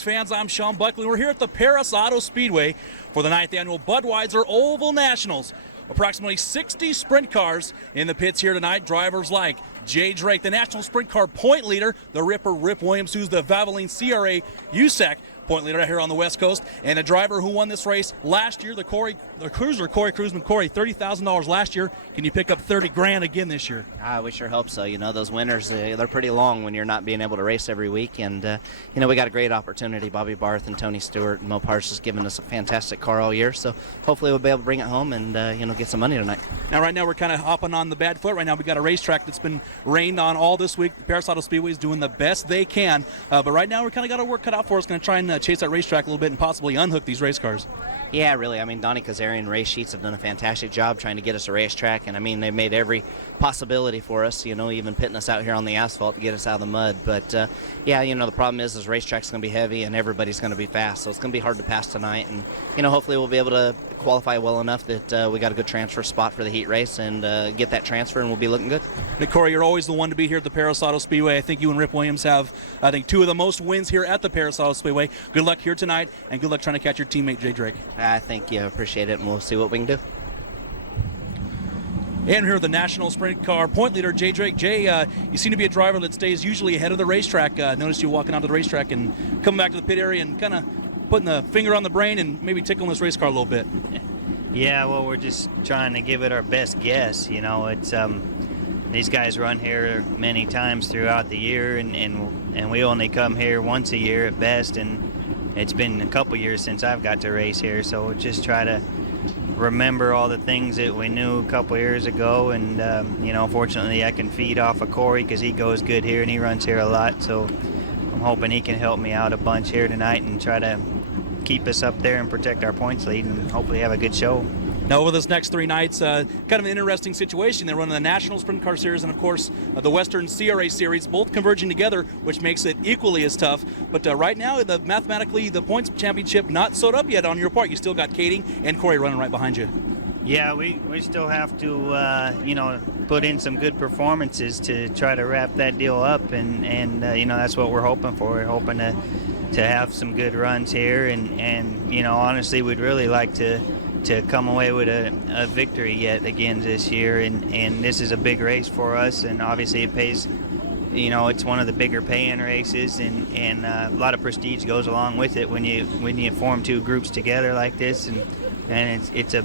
race fans, I'm Sean Buckley. We're here at the Perris Auto Speedway for the 9th annual Budweiser Oval Nationals. Approximately 60 sprint cars in the pits here tonight. Drivers like Jay Drake, the National Sprint Car point leader, the Ripper Rip Williams, who's the Valvoline CRA USAC point leader here on the West Coast, and a driver who won this race last year, the cruiser, Corey Cruzman. Corey, $30,000 last year. Can you pick up $30,000 again this year? We sure hope so. You know, those winners, they're pretty long when you're not being able to race every week. And, you know, we got a great opportunity. Bobby Barth and Tony Stewart and Mo Parsh has given us a fantastic car all year. So hopefully we'll be able to bring it home and, you know, get some money tonight. Now, right now, we're kind of hopping on the bad foot. Right now, we got a racetrack that's been rained on all this week. The Perris Auto Speedway is doing the best they can. But right now, we kind of got our work cut out for us. Going to try and chase that racetrack a little bit and possibly unhook these race cars. Yeah, really. I mean, Donnie Kazarian Race Sheets have done a fantastic job trying to get us a racetrack, and I mean, they've made every possibility for us, you know, even pitting us out here on the asphalt to get us out of the mud. But, yeah, you know, the problem is racetrack's going to be heavy and everybody's going to be fast, so it's going to be hard to pass tonight. And, you know, hopefully we'll be able to qualify well enough that we got a good transfer spot for the heat race and get that transfer, and we'll be looking good. Nick, Corey, you're always the one to be here at the Perris Auto Speedway. I think you and Rip Williams have, I think, two of the most wins here at the Perris Auto Speedway. Good luck here tonight, and good luck trying to catch your teammate, Jay Drake. Thank you. Appreciate it, and we'll see what we can do. And here, the National Sprint Car point leader, Jay Drake. Jay, you seem to be a driver that stays usually ahead of the racetrack. Noticed you walking onto the racetrack and coming back to the pit area and kind of putting the finger on the brain and maybe tickling this race car a little bit. Yeah, well, we're just trying to give it our best guess. You know, it's these guys run here many times throughout the year, and we only come here once a year at best, and it's been a couple years since I've got to race here, so we'll just try to remember all the things that we knew a couple years ago. And you know, fortunately I can feed off of Corey because he goes good here and he runs here a lot, so I'm hoping he can help me out a bunch here tonight and try to keep us up there and protect our points lead and hopefully have a good show. Now, over this next 3 nights, kind of an interesting situation. They're running the National Sprint Car Series and, of course, the Western CRA Series, both converging together, which makes it equally as tough. But right now, mathematically, the points championship not sewed up yet on your part. You still got Kading and Corey running right behind you. Yeah, we still have to, you know, put in some good performances to try to wrap that deal up, and you know, that's what we're hoping for. We're hoping to have some good runs here, and you know, honestly, we'd really like to come away with a victory yet again this year, and this is a big race for us, and obviously it pays, you know, it's one of the bigger paying races, and a lot of prestige goes along with it when you form 2 groups together like this, and it's a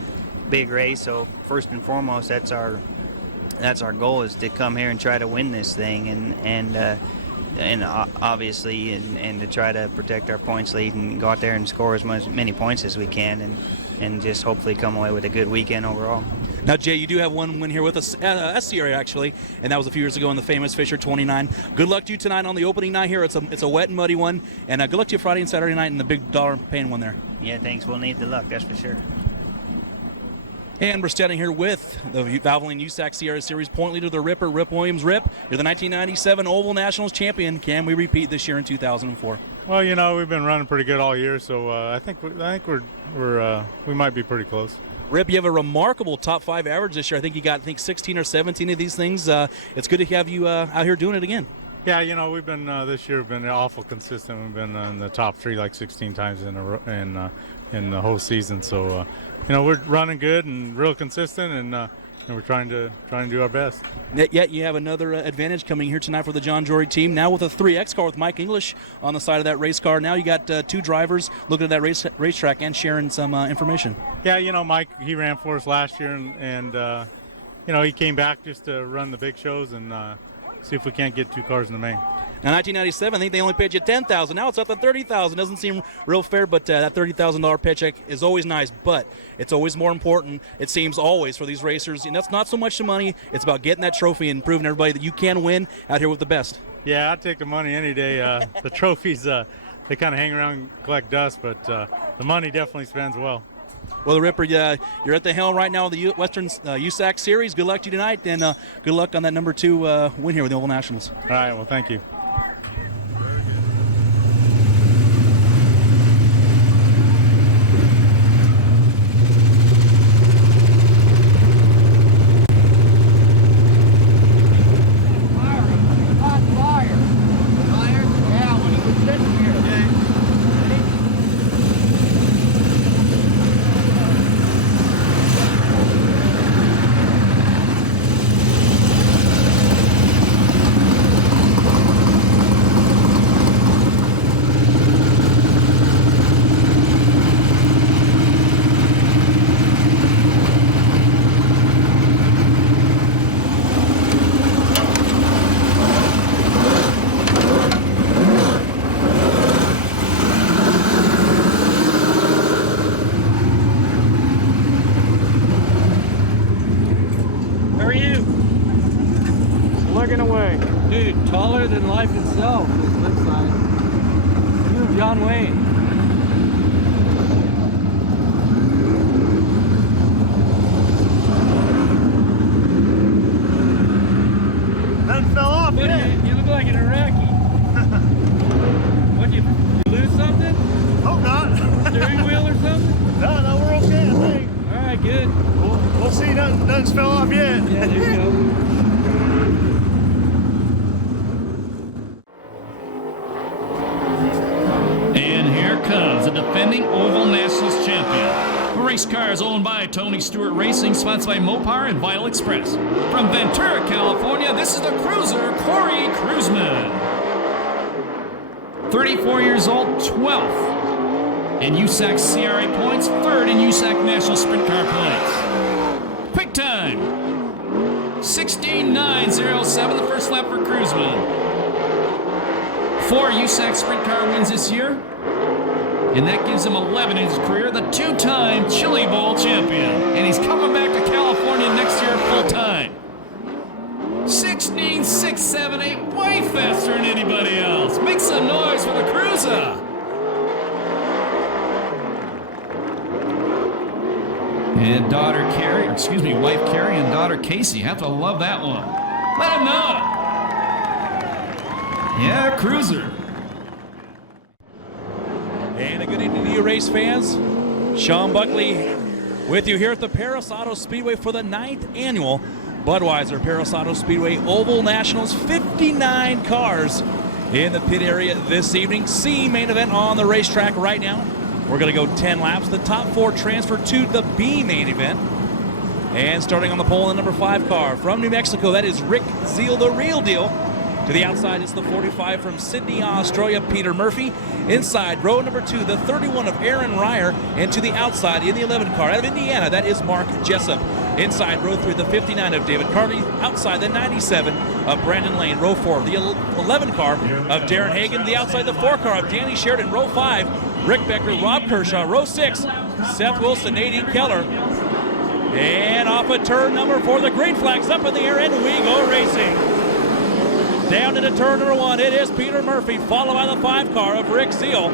big race. So first and foremost, that's our goal, is to come here and try to win this thing, and obviously and to try to protect our points lead and go out there and score as many points as we can, and just hopefully come away with a good weekend overall. Now, Jay, you do have one win here with us, SCRA actually, and that was a few years ago in the famous Fisher 29. Good luck to you tonight on the opening night here. It's a wet and muddy one, and good luck to you Friday and Saturday night in the big dollar paying one there. Yeah, thanks. We'll need the luck, that's for sure. And we're standing here with the Valvoline USAC Sierra Series point leader, the Ripper, Rip Williams. Rip, you're the 1997 Oval Nationals champion. Can we repeat this year in 2004? Well, you know, we've been running pretty good all year, so I think we might be pretty close. Rip, you have a remarkable top 5 average this year. I think you got 16 or 17 of these things. It's good to have you out here doing it again. Yeah, you know, we've been this year. We've been awful consistent. We've been in the top 3 like 16 times in the whole season. So, you know, we're running good and real consistent, and we're trying to do our best. Yet you have another advantage coming here tonight for the John Jory team. Now with a 3X car with Mike English on the side of that race car. Now you got 2 drivers looking at that racetrack and sharing some information. Yeah, you know, Mike, he ran for us last year, and you know, he came back just to run the big shows and see if we can't get 2 cars in the main. Now, 1997, I think they only paid you $10,000. Now it's up to $30,000. Doesn't seem real fair, but that $30,000 paycheck is always nice. But it's always more important, it seems always, for these racers. And that's not so much the money. It's about getting that trophy and proving everybody that you can win out here with the best. Yeah, I'd take the money any day. The trophies, they kind of hang around and collect dust, but the money definitely spends well. Well, the Ripper, you're at the helm right now of the Western USAC Series. Good luck to you tonight, and good luck on that number 2 win here with the Oval Nationals. All right, well, thank you. How are you? Slugging away. Dude, taller than life itself, this left side. You're John Wayne. Nothing fell off yet. You look like an Iraqi. What, you lose something? Hope not. Steering wheel or something? No, we're okay, I think. All right, good. We'll see. Nothing's fell off yet. Yeah, there you go. And here comes the defending Oval Nationals champion. The race car is owned by Tony Stewart Racing, sponsored by Mopar and Vital Express. From Ventura, California, this is the cruiser, Corey Cruzman. 34 years old, 12th in USAC CRA points, 3rd in USAC National Sprint Car points. Quick time, 16.907, the first lap for Cruzman. 4 USAC Sprint Car wins this year, and that gives him 11 in his career, the 2-time Chili Bowl champion. And he's coming back to California next year full-time. 16.678, way faster than anybody else. Make some noise for the cruiser. And wife Carrie and daughter Casey. Have to love that one. Let him know it. Yeah, cruiser. And a good evening to you, race fans. Sean Buckley with you here at the Perris Auto Speedway for the 9th annual Budweiser Perris Auto Speedway Oval Nationals. 59 cars in the pit area this evening. C main event on the racetrack right now. We're going to go 10 laps. The top 4 transfer to the B main event. And starting on the pole in the number 5 car from New Mexico, that is Rick Zeal, the real deal. To the outside is the 45 from Sydney, Australia, Peter Murphy. Inside, row number 2, the 31 of Aaron Ryer. And to the outside in the 11 car out of Indiana, that is Mark Jessup. Inside, row 3, the 59 of David Carty. Outside, the 97 of Brandon Lane. Row 4, the 11 car of Darren Hagan. The outside, the 4 car of Danny Sheridan. Row 5, Rick Becker, Rob Kershaw. Row 6, Seth Wilson, Nadine Keller. And off of turn number 4, the green flag's up in the air, and we go racing. Down into turn number 1, it is Peter Murphy, followed by the 5 car of Rick Zeal.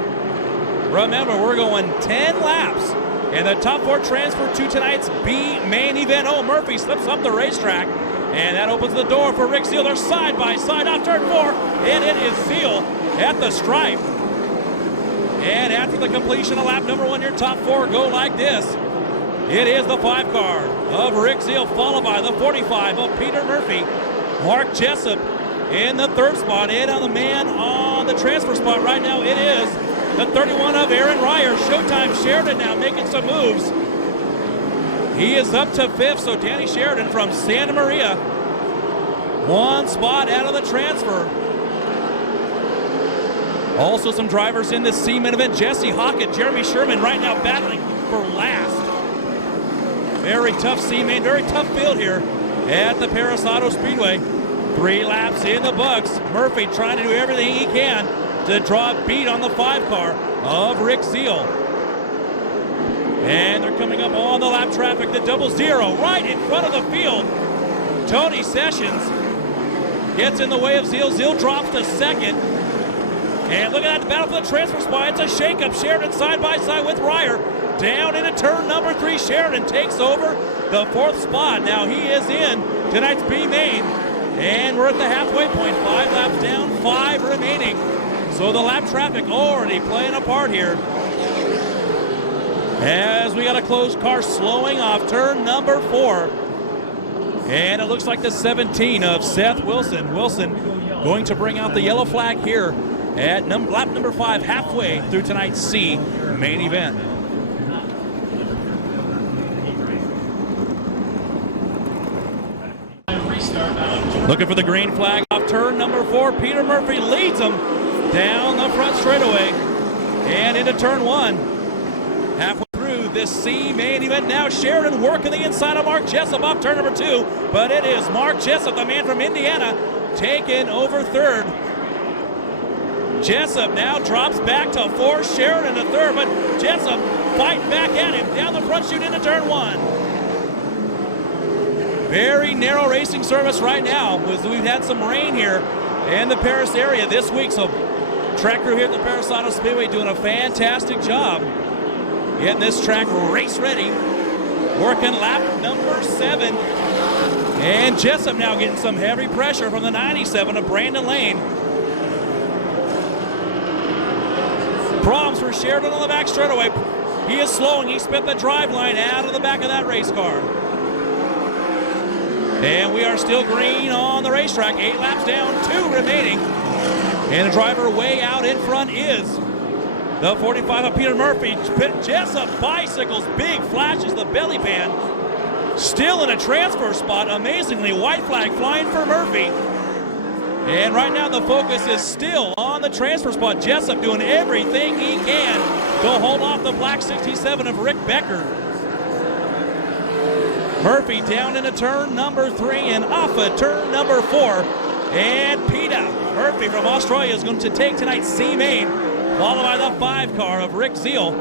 Remember, we're going 10 laps, and the top 4 transfer to tonight's B main event. Oh, Murphy slips up the racetrack, and that opens the door for Rick Zeal. They're side by side off turn 4, and it is Zeal at the stripe. And after the completion of lap number 1, your top 4 go like this. It is the 5 car of Rick Zeal, followed by the 45 of Peter Murphy. Mark Jessup in the 3rd spot. And on the man on the transfer spot right now, it is the 31 of Aaron Ryer. Showtime Sheridan now making some moves. He is up to 5th, so Danny Sheridan from Santa Maria. 1 spot out of the transfer. Also some drivers in this C-main event. Jesse Hockett, Jeremy Sherman right now battling for last. Very tough C-main, very tough field here at the Perris Auto Speedway. 3 laps in the books. Murphy trying to do everything he can to draw a beat on the 5 car of Rick Zeal. And they're coming up on the lap traffic, the 00 right in front of the field. Tony Sessions gets in the way of Zeal. Zeal drops to 2nd. And look at that battle for the transfer spot. It's a shakeup. Sheridan side by side with Ryer. Down into turn number 3. Sheridan takes over the 4th spot. Now he is in tonight's B main. And we're at the halfway point. 5 laps down, 5 remaining. So the lap traffic already playing a part here. As we got a closed car slowing off turn number 4. And it looks like the 17 of Seth Wilson. Wilson going to bring out the yellow flag here at lap number 5, halfway through tonight's C main event. Looking for the green flag off turn number 4. Peter Murphy leads them down the front straightaway and into turn 1. Halfway through this C main event now. Sheridan working the inside of Mark Jessup off turn number 2. But it is Mark Jessup, the man from Indiana, taking over 3rd. Jessup now drops back to 4. Sheridan to 3rd, but Jessup fighting back at him down the front chute into turn 1. Very narrow racing service right now. We've had some rain here in the Perris area this week, so track crew here at the Perris Auto Speedway doing a fantastic job getting this track race ready. Working lap number 7. And Jessup now getting some heavy pressure from the 97 of Brandon Lane. Problems for Sheridan on the back straightaway. He is slowing. He spit the drive line out of the back of that race car. And we are still green on the racetrack. 8 laps down, 2 remaining. And the driver way out in front is the 45 of Peter Murphy. Jessup bicycles, big flashes the belly pan. Still in a transfer spot. Amazingly, white flag flying for Murphy. And right now the focus is still on the transfer spot. Jessup doing everything he can to hold off the black 67 of Rick Becker. Murphy down into turn number 3 and off of turn number 4. And Peter Murphy from Australia is going to take tonight's C main, followed by the 5 car of Rick Zeal.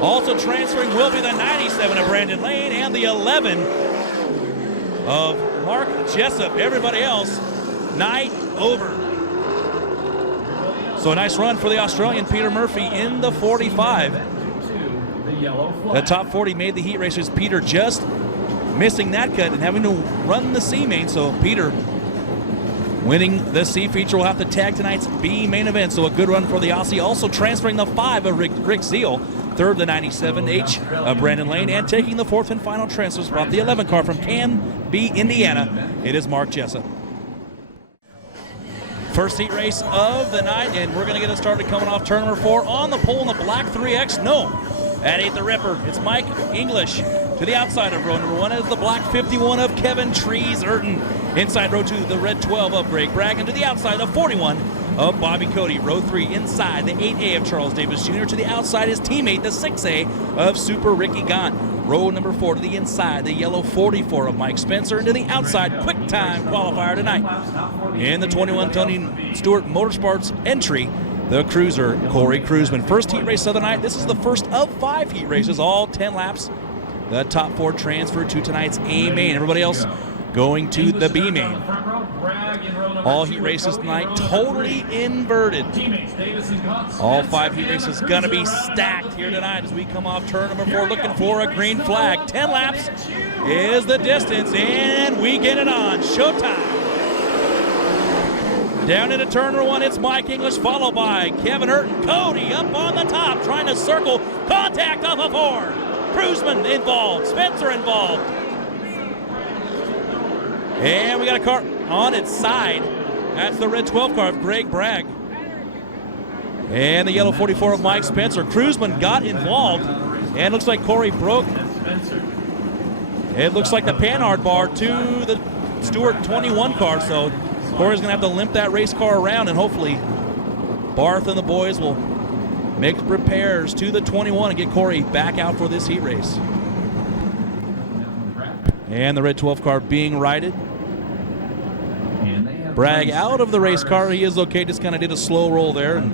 Also transferring will be the 97 of Brandon Lane and the 11 of Mark Jessup. Everybody else, night over. So a nice run for the Australian Peter Murphy in the 45. The top 40 made the heat races. Peter just missing that cut and having to run the C main. So Peter winning the C feature will have to tag tonight's B main event. So a good run for the Aussie. Also transferring the 5 of Rick Zeal. Third, the 97H of Brandon Lane. And taking the 4th and final transfer spot, the 11 car from Canby, Indiana. It is Mark Jessup. First heat race of the night, and we're going to get it started coming off turn number 4 on the pole in the black 3X. No, at 8 the Ripper, it's Mike English. To the outside of row number 1 is the black 51 of Kevin Trees Urton. Inside row 2, the red 12 of Greg Bragg. And to the outside, the 41 of Bobby Cody. Row 3, inside, the 8A of Charles Davis Jr. To the outside, his teammate, the 6A of Super Ricky Gant. Row number 4 to the inside, the yellow 44 of Mike Spencer. And to the outside, quick time qualifier tonight. In the 21 Tony Stewart Motorsports entry, the cruiser, Corey Kruisman. First heat race of the night. This is the first of 5 heat races, all 10 laps. The top 4 transfer to tonight's A main. Everybody else going to the B main. All heat races tonight totally inverted. All 5 heat races gonna be stacked here tonight as we come off turn number 4 looking for a green flag. 10 laps is the distance and we get it on. Showtime. Down into turn number 1, it's Mike English, followed by Kevin Urton. Cody up on the top, trying to circle. Contact off of 4. Kruisman involved, Spencer involved. And we got a car on its side. That's the red 12 car of Greg Bragg. And the yellow 44 of Mike Spencer. Kruisman got involved. And looks like Corey broke. It looks like the Panhard bar to the Stewart 21 car. So Corey's going to have to limp that race car around. And hopefully Barth and the boys will make repairs to the 21 and get Corey back out for this heat race. And the red 12 car being righted. Bragg out of the race car. He is okay. Just kind of did a slow roll there. And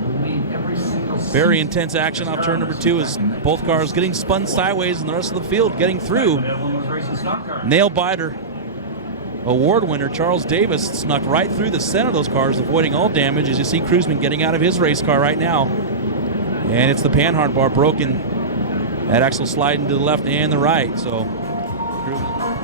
very intense action off turn number 2 as both cars getting spun sideways and the rest of the field getting through. Nail biter award winner Charles Davis snuck right through the center of those cars, avoiding all damage, as you see Kruisman getting out of his race car right now. And it's the Panhard bar broken. That axle sliding to the left and the right. So,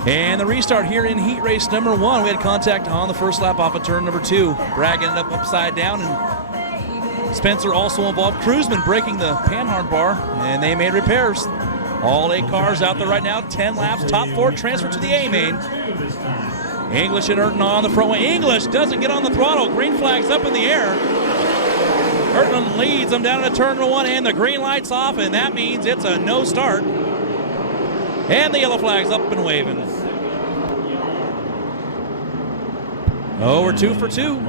and the restart here in heat race number 1. We had contact on the first lap off of turn number 2. Bragg ended up upside down, and Spencer also involved. Kruisman breaking the Panhard bar, and they made repairs. All 8 cars out there right now. 10 laps. Top 4 transfer to the A main. English and Urton on the front way. English doesn't get on the throttle. Green flag's up in the air. Urton leads them down to turn 1, and the green light's off, and that means it's a no start. And the yellow flag's up and waving. Oh, we're 2 for 2.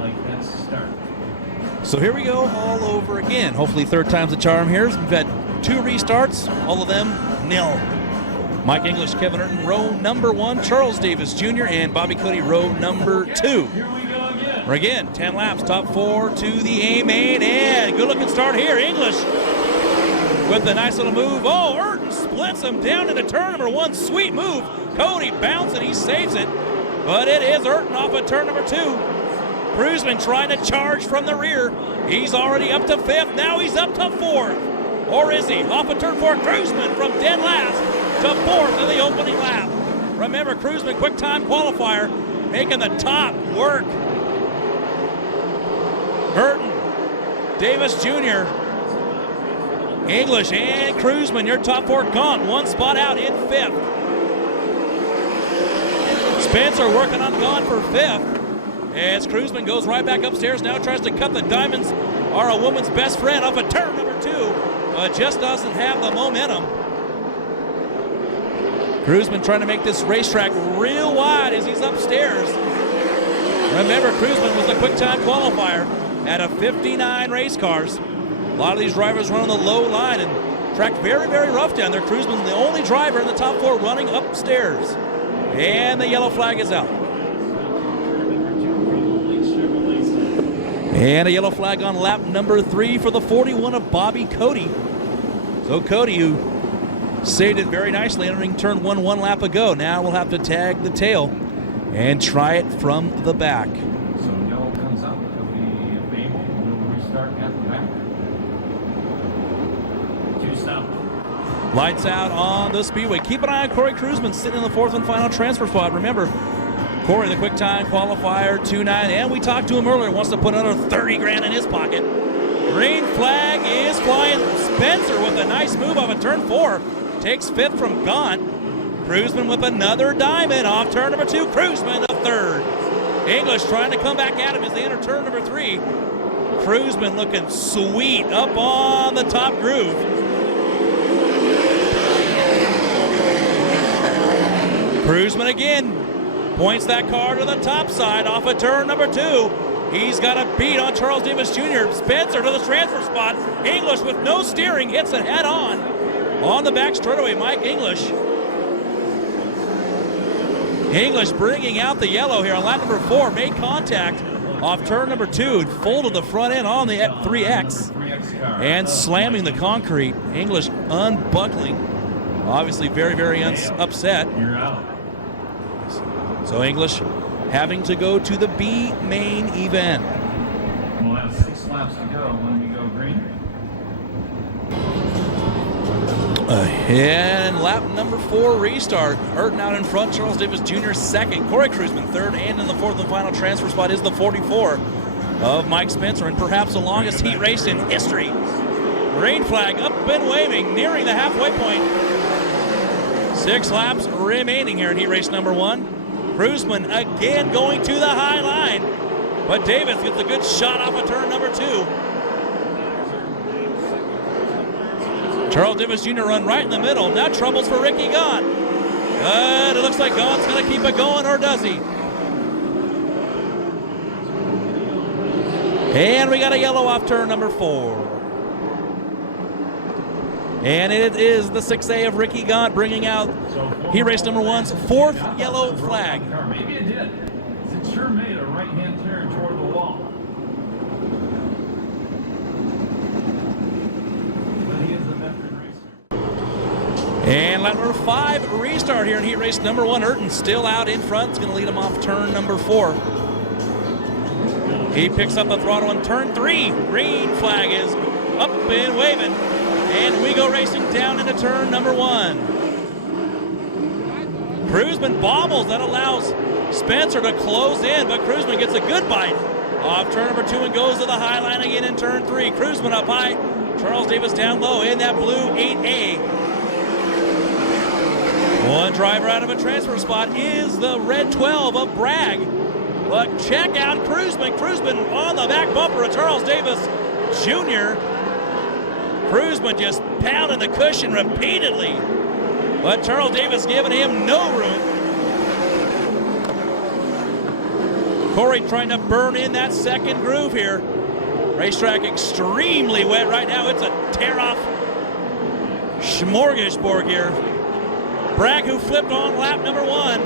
So here we go all over again. Hopefully third time's the charm here. We've had 2 restarts, all of them nil. Mike English, Kevin Urton, row number 1. Charles Davis Jr. and Bobby Cody, row number 2. We're again 10 laps, top 4 to the A main, and good looking start here. English with a nice little move. Oh, Urton splits him down into turn number 1. Sweet move Cody bouncing, he saves it. But it is Urton off of turn number 2. Kruzman trying to charge from the rear. He's already up to 5th. Now he's up to 4th. Or is he? Off of turn 4, Kruzman from dead last to 4th in the opening lap. Remember, Kruzman, quick time qualifier, making the top work. Urton, Davis Jr., English, and Kruzman, your top 4 gone. 1 spot out in 5th. Spencer working on gone for 5th. As Kruzman goes right back upstairs, now tries to cut the diamonds. Are a woman's best friend off of turn number 2, but just doesn't have the momentum. Kruzman trying to make this racetrack real wide as he's upstairs. Remember, Kruzman was the quick time qualifier out of 59 race cars. A lot of these drivers run on the low line and track very, very rough down there. Kruzman, the only driver in the top 4 running upstairs. And the yellow flag is out. And a yellow flag on lap number 3 for the 41 of Bobby Cody. So Cody, who saved it very nicely entering turn 1 lap ago, now we'll have to tag the tail and try it from the back. So yellow comes up, it'll be available, we'll restart at the back. 2 stop. Lights out on the Speedway. Keep an eye on Corey Kruzman sitting in the 4th and final transfer spot. Remember, Corey, the quick time qualifier, 2.9, and we talked to him earlier, wants to put another 30 grand in his pocket. Green flag is flying. Spencer with a nice move off of turn 4. Takes 5th from Gaunt. Kruzman with another diamond off turn number 2. Kruzman the 3rd. English trying to come back at him as they enter turn number 3. Kruzman looking sweet up on the top groove. Kruzman again points that car to the top side off of turn number 2. He's got a beat on Charles Davis Jr. Spencer to the transfer spot. English with no steering hits it head on. On the back straightaway, Mike English. English bringing out the yellow here on lap number 4. Made contact off turn number 2. Folded the front end on the 3X. And slamming the concrete. English unbuckling. Obviously very, very upset. You're out. So English having to go to the B main event. We'll have 6 laps to go when we go green. And lap number 4 restart. Urton out in front, Charles Davis Jr. 2nd, Corey Kruzman 3rd, and in the 4th and final transfer spot is the 44 of Mike Spencer, and perhaps the longest heat race in history. Green flag up and waving, nearing the halfway point. 6 laps remaining here in heat race number 1. Kruzman again going to the high line, but Davis gets a good shot off of turn number 2. Charles Davis Jr. run right in the middle. Now troubles for Ricky Gaunt. But it looks like Gaunt's going to keep it going, or does he? And we got a yellow off turn number 4. And it is the 6A of Ricky Gaunt bringing out heat race number 1's 4th yellow flag. Maybe it did. It sure made a right-hand turn toward the wall. But he is a veteran racer. And lap number 5 restart here in heat race number 1. Urton still out in front. It's going to lead him off turn number 4. He picks up the throttle in turn 3. Green flag is up and waving. And we go racing down into turn number 1. Kruzman bobbles. That allows Spencer to close in, but Kruzman gets a good bite off turn number 2 and goes to the high line again in turn 3. Kruzman up high. Charles Davis down low in that blue 8A. One driver out of a transfer spot is the red 12 of Bragg. But check out Kruzman. Kruzman on the back bumper of Charles Davis Jr. Kruzman just pounding the cushion repeatedly, but Charles Davis giving him no room. Corey trying to burn in that second groove here. Racetrack extremely wet right now. It's a tear-off smorgasbord here. Bragg, who flipped on lap number 1.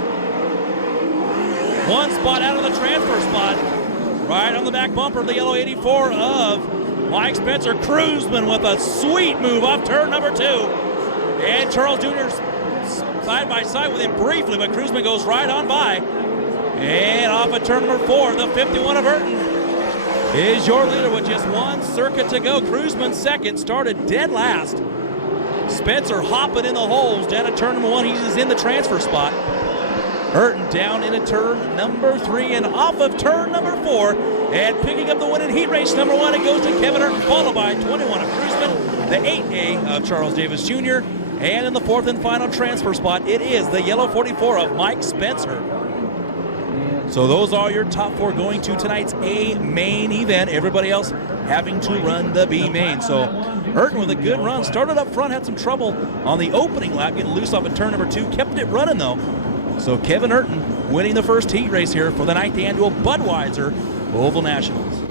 1 spot out of the transfer spot. Right on the back bumper of the yellow 84 of Mike Spencer. Kruzman with a sweet move off turn number 2. And Charles Jr. side by side with him briefly, but Kruzman goes right on by. And off of turn number 4, the 51 of Urton is your leader with just one circuit to go. Kruzman second, started dead last. Spencer hopping in the holes down at turn number 1. He's in the transfer spot. Urton down into turn number 3 and off of turn number 4. And picking up the win in heat race number 1, it goes to Kevin Urton, followed by 21 of Kruzman, the 8A of Charles Davis Jr., and in the 4th and final transfer spot, it is the yellow 44 of Mike Spencer. So those are your top 4 going to tonight's A main event. Everybody else having to run the B main. So Urton with a good run. Started up front, had some trouble on the opening lap, getting loose off of turn number 2. Kept it running though. So Kevin Urton winning the first heat race here for the 9th annual Budweiser Oval Nationals.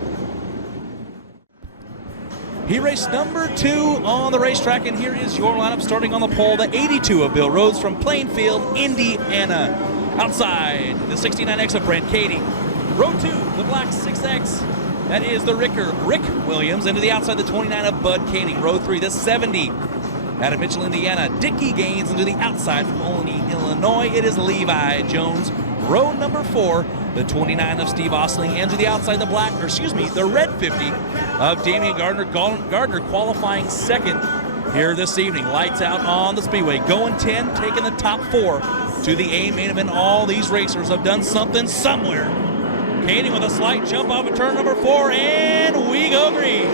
Heat race number 2 on the racetrack, and here is your lineup starting on the pole. The 82 of Bill Rhodes from Plainfield, Indiana. Outside, the 69X of Brent Cady. Row 2, the black 6X. That is the Rick Williams. Into the outside, the 29 of Bud Cady. Row 3, the 70 out of Mitchell, Indiana. Dickie Gaines into the outside from Olney, Illinois. It is Levi Jones. Row number 4, the 29 of Steve Ostling. And to the outside, the red 50 of Damian Gardner. Gardner qualifying second here this evening. Lights out on the Speedway. Going 10, taking the top 4 to the A main event. All these racers have done something somewhere. Cady with a slight jump off of turn number 4, and we go green.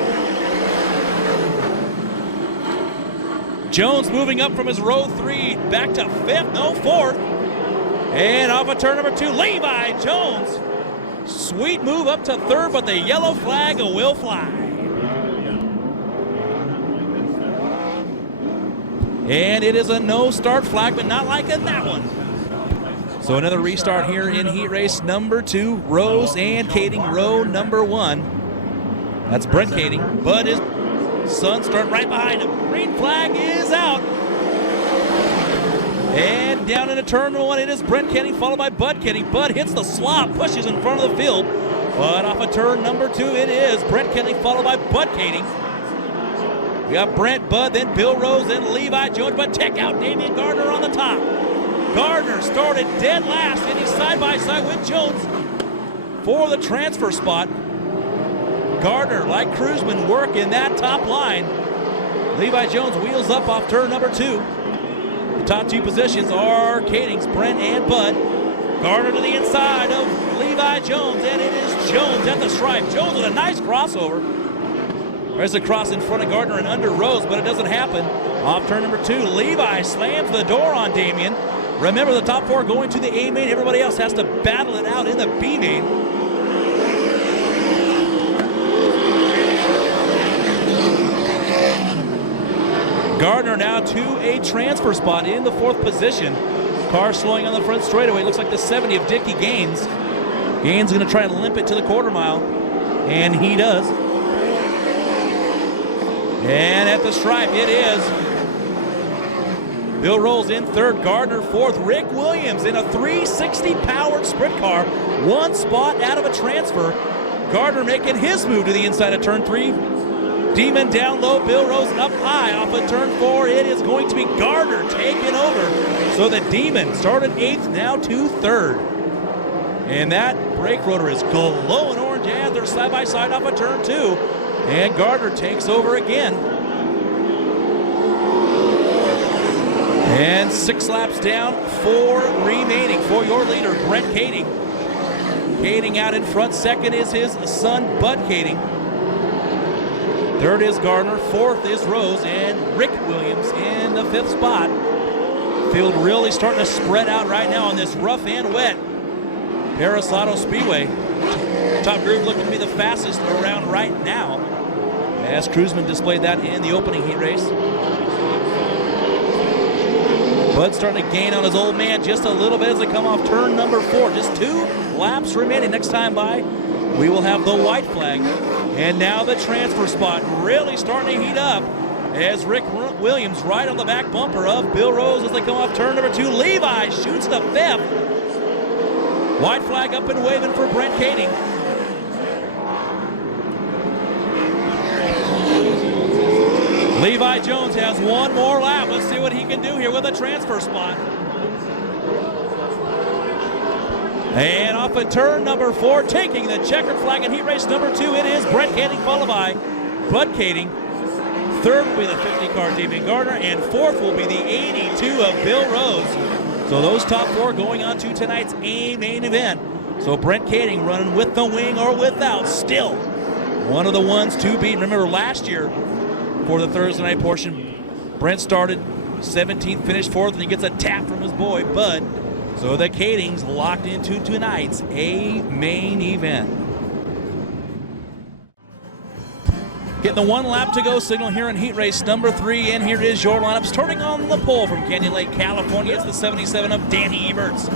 Jones moving up from his row 3 back to 5th, no 4th. And off of turn number 2, Levi Jones. Sweet move up to 3rd, but the yellow flag will fly. And it is a no start flag, but not like in that one. So another restart here in heat race number 2. Rose and Kading, row number 1. That's Brent Kading. Bud is son start right behind him. Green flag is out. And down into turn 1, it is Brent Kading followed by Bud Kading. Bud hits the slop, pushes in front of the field. But off of turn number 2, it is Brent Kading followed by Bud Kading. We got Brent, Bud, then Bill Rose, then Levi Jones, but check out Damian Gardner on the top. Gardner started dead last, and he's side by side with Jones for the transfer spot. Gardner, like Kruzman, working that top line. Levi Jones wheels up off turn number 2. The top 2 positions are Kading's, Brent, and Bud. Gardner to the inside of Levi Jones, and it is Jones at the stripe. Jones with a nice crossover. There's a cross in front of Gardner and under Rose, but it doesn't happen. Off turn number 2, Levi slams the door on Damian. Remember, the top 4 going to the A main. Everybody else has to battle it out in the B main. Gardner now to a transfer spot in the 4th position. Car slowing on the front straightaway. Looks like the 70 of Dickie Gaines. Gaines going to try and limp it to the quarter mile, and he does. And at the stripe, it is Bill Rolls in 3rd, Gardner 4th, Rick Williams in a 360 powered sprint car, 1 spot out of a transfer. Gardner making his move to the inside of turn 3. Demon down low, Bill Rose up high off of turn 4. It is going to be Gardner taking over. So the Demon started 8th, now to 3rd. And that brake rotor is glowing orange as they're side by side off of turn 2. And Gardner takes over again. And 6 laps down, 4 remaining for your leader, Brent Kading. Kading out in front. 2nd is his son, Bud Kading. 3rd is Gardner. 4th is Rose. And Rick Williams in the 5th spot. Field really starting to spread out right now on this rough and wet Perris Auto Speedway. Top group looking to be the fastest around right now, as Kruzman displayed that in the opening heat race. Bud starting to gain on his old man just a little bit as they come off turn number 4. Just 2 laps remaining. Next time by, we will have the white flag. And now the transfer spot really starting to heat up as Rick Williams right on the back bumper of Bill Rose as they come off turn number 2. Levi shoots the 5th. White flag up and waving for Brent Kading. Levi Jones has 1 more lap. Let's see what he can do here with a transfer spot. And off at turn number 4, taking the checkered flag in heat race number 2, it is Brent Kading, followed by Bud Kading. Third will be the 50 car Damian Gardner, and fourth will be the 82 of Bill Rose. So those top 4 going on to tonight's main event. So Brent Kading running with the wing or without, still one of the ones to beat. Remember last year for the Thursday night portion, Brent started 17th, finished 4th, and he gets a tap from his boy Bud. So the Kadings locked into tonight's main event. Getting the 1 lap to go signal here in heat race number 3, and here is your lineup. Starting on the pole from Canyon Lake, California, it's the 77 of Danny Eberts.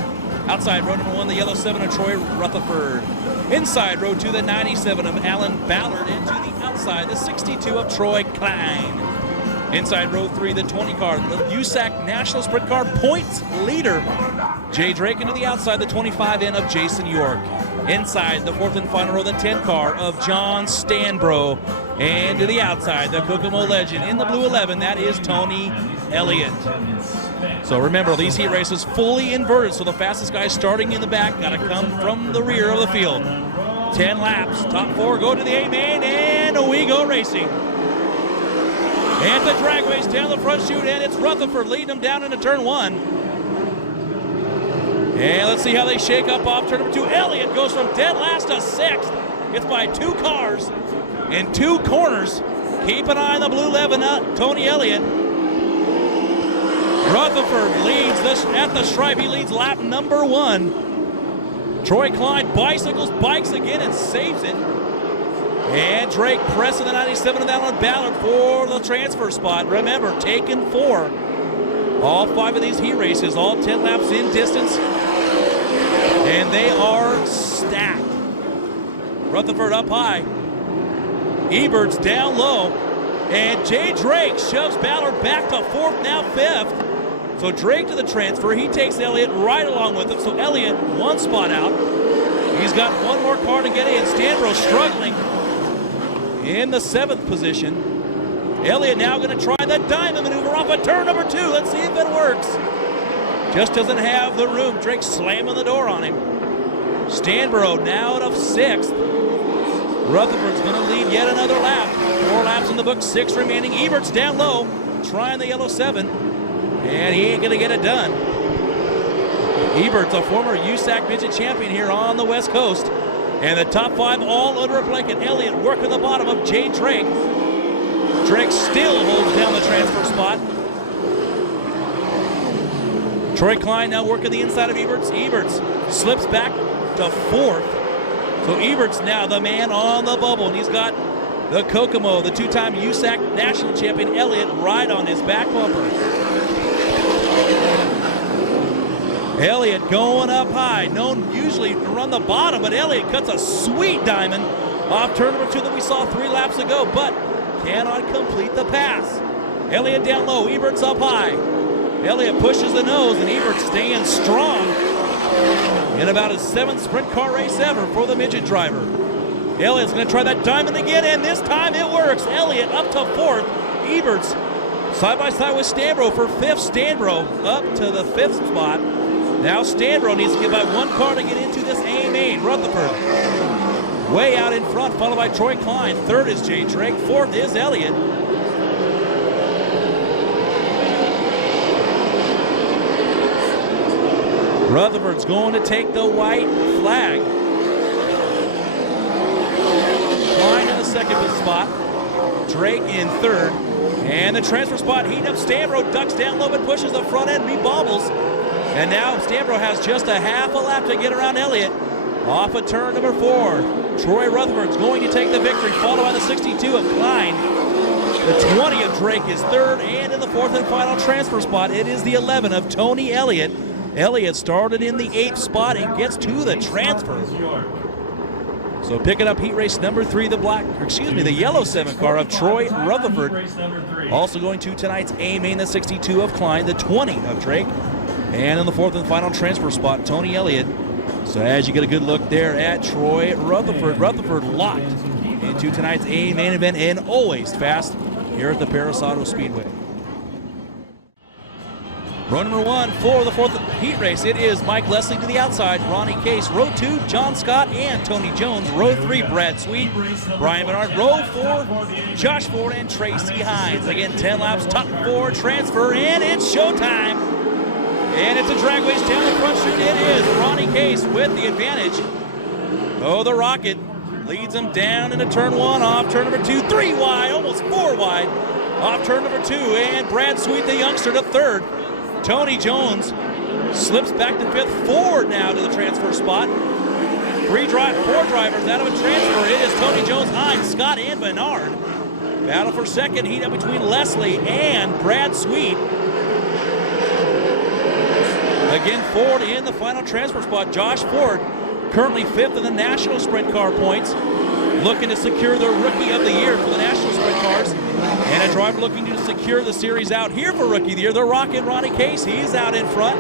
Outside row number 1, the yellow 7 of Troy Rutherford. Inside row 2, the 97 of Alan Ballard. And to the outside, the 62 of Troy Klein. Inside row 3, the 20 car, the USAC National Sprint Car points leader, Jay Drake. Into the outside, the 25 in of Jason York. Inside the 4th and final row, the 10 car of John Stanbro. And to the outside, the Kokomo legend in the blue 11, that is Tony Elliott. So remember, these heat races fully inverted, so the fastest guy starting in the back got to come from the rear of the field. 10 laps, top 4 go to the A-main, and we go racing. And the dragways down the front chute, and it's Rutherford leading them down into turn 1. And let's see how they shake up off turn number 2. Elliott goes from dead last to 6th. Gets by 2 cars in 2 corners. Keep an eye on the blue 11, Tony Elliott. Rutherford leads this at the stripe. He leads lap number 1. Troy Klein bikes again and saves it. And Drake pressing the 97 of Alan Ballard for the transfer spot. Remember, taken 4. All 5 of these heat races, all 10 laps in distance. And they are stacked. Rutherford up high. Eberts down low. And Jay Drake shoves Ballard back to 4th, now 5th. So Drake to the transfer. He takes Elliott right along with him. So Elliott 1 spot out. He's got 1 more car to get in. Stanbro struggling in the 7th position. Elliott now going to try the diamond maneuver off of turn number 2. Let's see if it works. Just doesn't have the room. Drake slamming the door on him. Stanbro now out of 6th. Rutherford's going to lead yet another lap. 4 laps in the book, 6 remaining. Eberts down low, trying the yellow 7. And he ain't going to get it done. Eberts, a former USAC midget champion here on the West Coast. And the top 5 all under a blanket. Elliott working the bottom of Jay Drake. Drake still holds down the transfer spot. Troy Klein now working the inside of Eberts. Eberts slips back to 4th. So Eberts now the man on the bubble. And he's got the Kokomo, the 2-time USAC national champion Elliott, right on his back bumper. Elliott going up high, known usually to run the bottom, but Elliott cuts a sweet diamond off turn number 2 that we saw 3 laps ago, but cannot complete the pass. Elliott down low, Eberts up high. Elliott pushes the nose, and Eberts staying strong in about his 7th sprint car race ever for the midget driver. Elliott's going to try that diamond again, and this time it works. Elliott up to 4th. Eberts side by side with Stanbro for 5th. Stanbro up to the 5th spot. Now Stanbro needs to get by 1 car to get into this A-main. Rutherford way out in front, followed by Troy Klein. 3rd is Jay Drake. 4th is Elliott. Rutherford's going to take the white flag. Klein in the 2nd spot. Drake in 3rd. And the transfer spot heating up. Stanbro ducks down low and pushes the front end. Bobbles. And now Stanbro has just a half a lap to get around Elliott. Off of turn number 4. Troy Rutherford's going to take the victory, followed by the 62 of Klein. The 20 of Drake is 3rd, and in the 4th and final transfer spot, it is the 11 of Tony Elliott. Elliott started in the 8th spot and gets to the transfer. So picking up heat race number 3, the yellow 7 car of Troy Rutherford. Also going to tonight's A-main, the 62 of Klein, the 20 of Drake. And in the 4th and final transfer spot, Tony Elliott. So as you get a good look there at Troy Rutherford. Rutherford locked into tonight's A-main event, and always fast here at the Perris Auto Speedway. Row number 1 for the 4th heat race. It is Mike Leslie to the outside, Ronnie Case. Row 2, John Scott and Tony Jones. Row 3, Brad Sweet, Brian Bernard. Row 4, Josh Ford and Tracy Hines. Again, 10 laps, top 4 transfer, and it's showtime. And it's a drag race down the front chute. It is Ronnie Case with the advantage. Oh, the Rocket leads him down into turn 1, off turn number 2, 3 wide, almost 4 wide. Off turn number 2, and Brad Sweet, the youngster, to 3rd. Tony Jones slips back to 5th. Ford now to the transfer spot. 4 drivers out of a transfer. It is Tony Jones, Hines, Scott, and Bernard. Battle for 2nd, heat up between Leslie and Brad Sweet. Again, Ford in the final transfer spot. Josh Ford, currently 5th in the National Sprint Car points, looking to secure the Rookie of the Year for the National Sprint Cars. And a driver looking to secure the series out here for Rookie of the Year, the Rocket, Ronnie Case. He's out in front,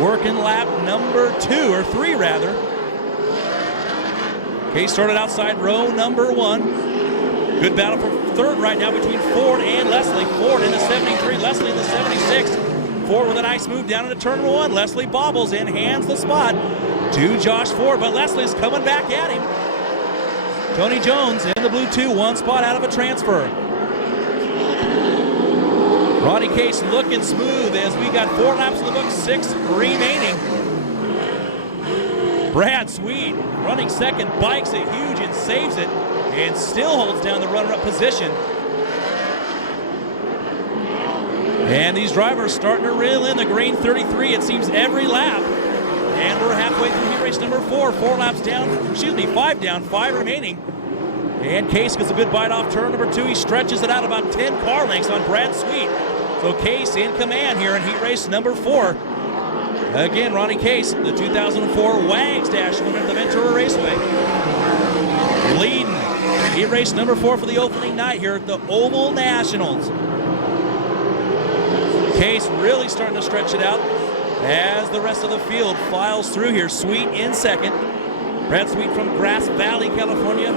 working lap number 2, or 3 rather. Case started outside row number 1. Good battle for 3rd right now between Ford and Leslie. Ford in the 73, Leslie in the 76. Ford with a nice move down into turn 1. Leslie bobbles in, hands the spot to Josh Ford, but Leslie's coming back at him. Tony Jones in the blue 2, 1 spot out of a transfer. Ronnie Case looking smooth as we got 4 laps in the book, 6 remaining. Brad Sweet running 2nd, bikes it huge and saves it, and still holds down the runner-up position. And these drivers starting to reel in the green 33, it seems, every lap. And we're halfway through heat race number 4. 4 laps down, 5 down, 5 remaining. And Case gets a good bite off turn number 2. He stretches it out about 10 car lengths on Brad Sweet. So Case in command here in heat race number 4. Again, Ronnie Case, the 2004 Wags Dash winner at the Ventura Raceway. Leading heat race number 4 for the opening night here at the Oval Nationals. Case really starting to stretch it out as the rest of the field files through here. Sweet in 2nd. Brad Sweet from Grass Valley, California.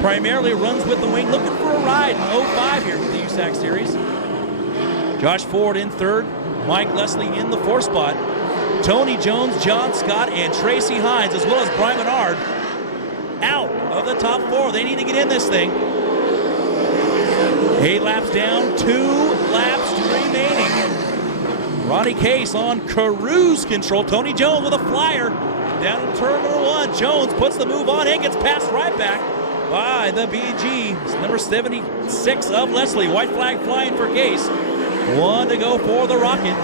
Primarily runs with the wing, looking for a ride in 05 here with the USAC Series. Josh Ford in 3rd. Mike Leslie in the 4th spot. Tony Jones, John Scott, and Tracy Hines, as well as Brian Bernard, out of the top 4. They need to get in this thing. 8 laps down, 2 laps remaining. Ronnie Case on cruise control. Tony Jones with a flyer down in turn number 1. Jones puts the move on and gets passed right back by the BG, number 76 of Leslie. White flag flying for Case. 1 to go for the Rocket.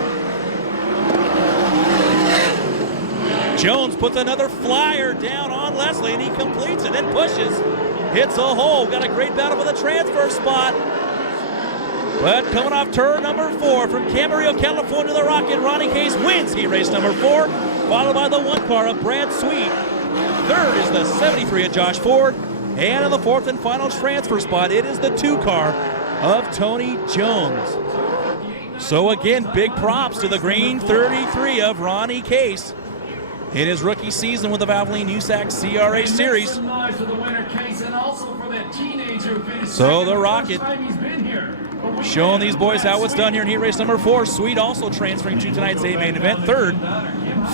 Jones puts another flyer down on Leslie, and he completes it and pushes. Hits a hole. Got a great battle for the transfer spot. But coming off turn number 4 from Camarillo, California, the Rocket, Ronnie Case wins heat race number 4, followed by the 1 car of Brad Sweet. 3rd is the 73 of Josh Ford. And in the 4th and final transfer spot, it is the 2 car of Tony Jones. So again, big props to the green 33 of Ronnie Case in his rookie season with the Valvoline USAC CRA Series. So the Rocket showing these boys how it's done here in heat race number 4. Sweet also transferring to tonight's A-main event. 3rd,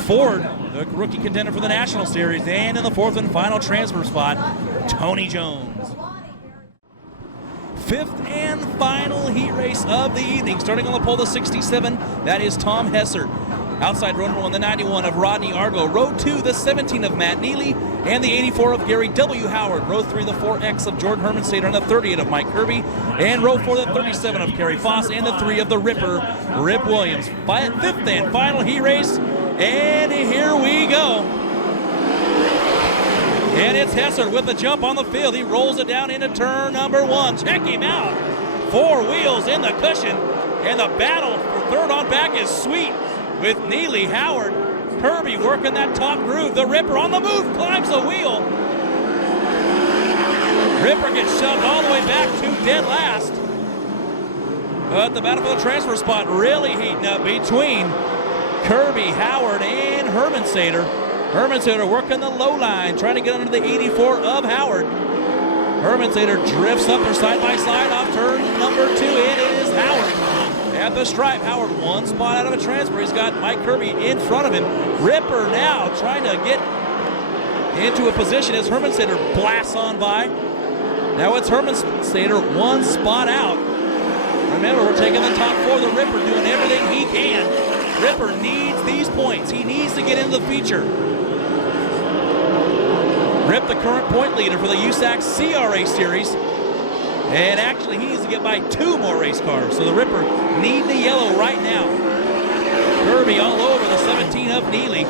Ford, the rookie contender for the National Series. And in the 4th and final transfer spot, Tony Jones. 5th and final heat race of the evening. Starting on the pole, the 67, that is Tom Hesser. Outside row number 1, the 91 of Rodney Argo. Row 2, the 17 of Matt Neely. And the 84 of Gary W. Howard. Row 3, the 4X of Jordan Hermanstater. And the 38 of Mike Kirby. And row 4, the 37 of Kerry Foss. And the 3 of the Ripper, Rip Williams. 5th and final heat race. And here we go. And it's Hesser with the jump on the field. He rolls it down into turn number 1. Check him out. 4 wheels in the cushion. And the battle for 3rd on back is Sweet with Neely, Howard, Kirby working that top groove. The Ripper on the move, climbs the wheel. Ripper gets shoved all the way back to dead last. But the battle for the transfer spot really heating up between Kirby, Howard, and Hermanstater. Hermanstater working the low line, trying to get under the 84 of Howard. Hermanstater drifts up there side by side off turn number 2, and it is Howard At the stripe, Howard 1 spot out of a transfer. He's got Mike Kirby in front of him. Ripper now trying to get into a position as Herman Sater blasts on by. Now it's Herman Sater 1 spot out. Remember, we're taking the top 4. The Ripper doing everything he can. Ripper needs these points. He needs to get into the feature. Rip, the current point leader for the USAC CRA series. And actually, he needs to get by 2 more race cars. So the Ripper need the yellow right now. Kirby all over the 17 of Neely,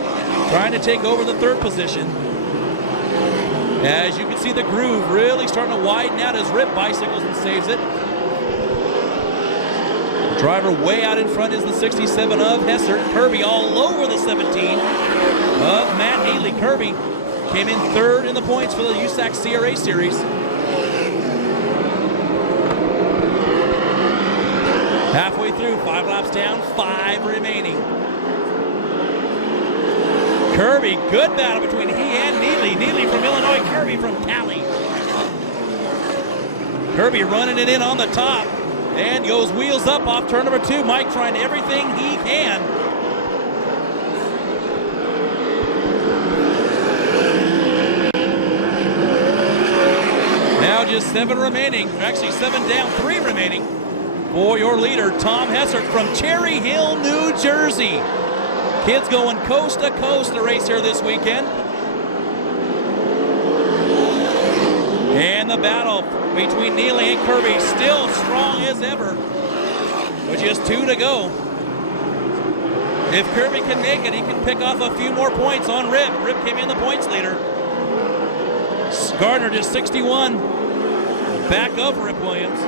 trying to take over the 3rd position. As you can see, the groove really starting to widen out as Rip bicycles and saves it. Driver way out in front is the 67 of Hessert. Kirby all over the 17 of Matt Neely. Kirby came in 3rd in the points for the USAC CRA series. Halfway through, 5 laps down, 5 remaining. Kirby, good battle between he and Neely. Neely from Illinois, Kirby from Cali. Kirby running it in on the top and goes wheels up off turn number 2. Mike trying everything he can. Now just 7 remaining, actually 7 down, 3 remaining for your leader, Tom Hessert from Cherry Hill, New Jersey. Kids going coast to coast to race here this weekend. And the battle between Neely and Kirby still strong as ever, with just 2 to go. If Kirby can make it, he can pick off a few more points on Rip. Rip came in the points leader. Gardner just 61, back of Rip Williams.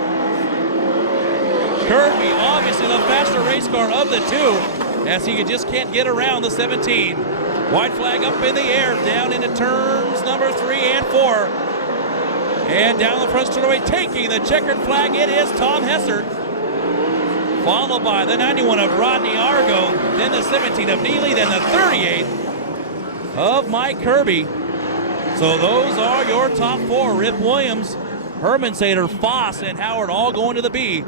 Kirby, obviously the faster race car of the 2, as he just can't get around the 17. White flag up in the air, down into turns number 3 and 4. And down the front straightaway, taking the checkered flag, it is Tom Hessert. Followed by the 91 of Rodney Argo, then the 17 of Neely, then the 38 of Mike Kirby. So those are your top 4. Rip Williams, Herman Sater, Foss, and Howard all going to the B.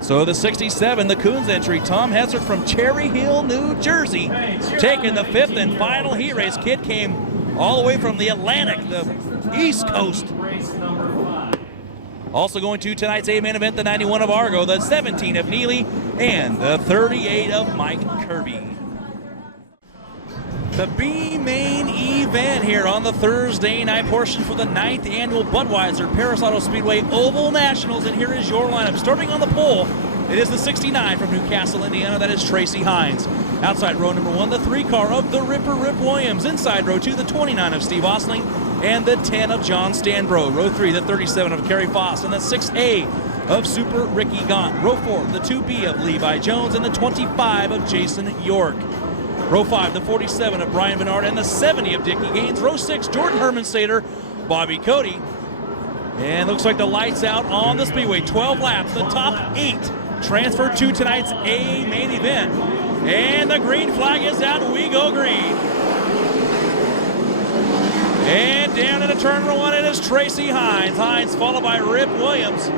So the 67, the Coons entry, Tom Hessert from Cherry Hill, New Jersey, taking the 5th and final heat race. Kid came all the way from the Atlantic, the East Coast. Also going to tonight's A-main event, the 91 of Argo, the 17 of Neely, and the 38 of Mike Kirby. The B main event here on the Thursday night portion for the 9th annual Budweiser Perris Auto Speedway Oval Nationals. And here is your lineup. Starting on the pole, it is the 69 from Newcastle, Indiana. That is Tracy Hines. Outside row number 1, the 3 car of the Ripper, Rip Williams. Inside row 2, the 29 of Steve Osling and the 10 of John Stanbro. Row 3, the 37 of Kerry Foss and the 6A of Super Ricky Gaunt. Row 4, the 2B of Levi Jones and the 25 of Jason York. Row 5, the 47 of Brian Bernard and the 70 of Dickie Gaines. Row 6, Jordan Herman Sater, Bobby Cody. And looks like the lights out on the Speedway. 12 laps, the top 8 transfer to tonight's A main event. And the green flag is out, we go green. And down into turn number 1, it is Tracy Hines. Hines followed by Rip Williams.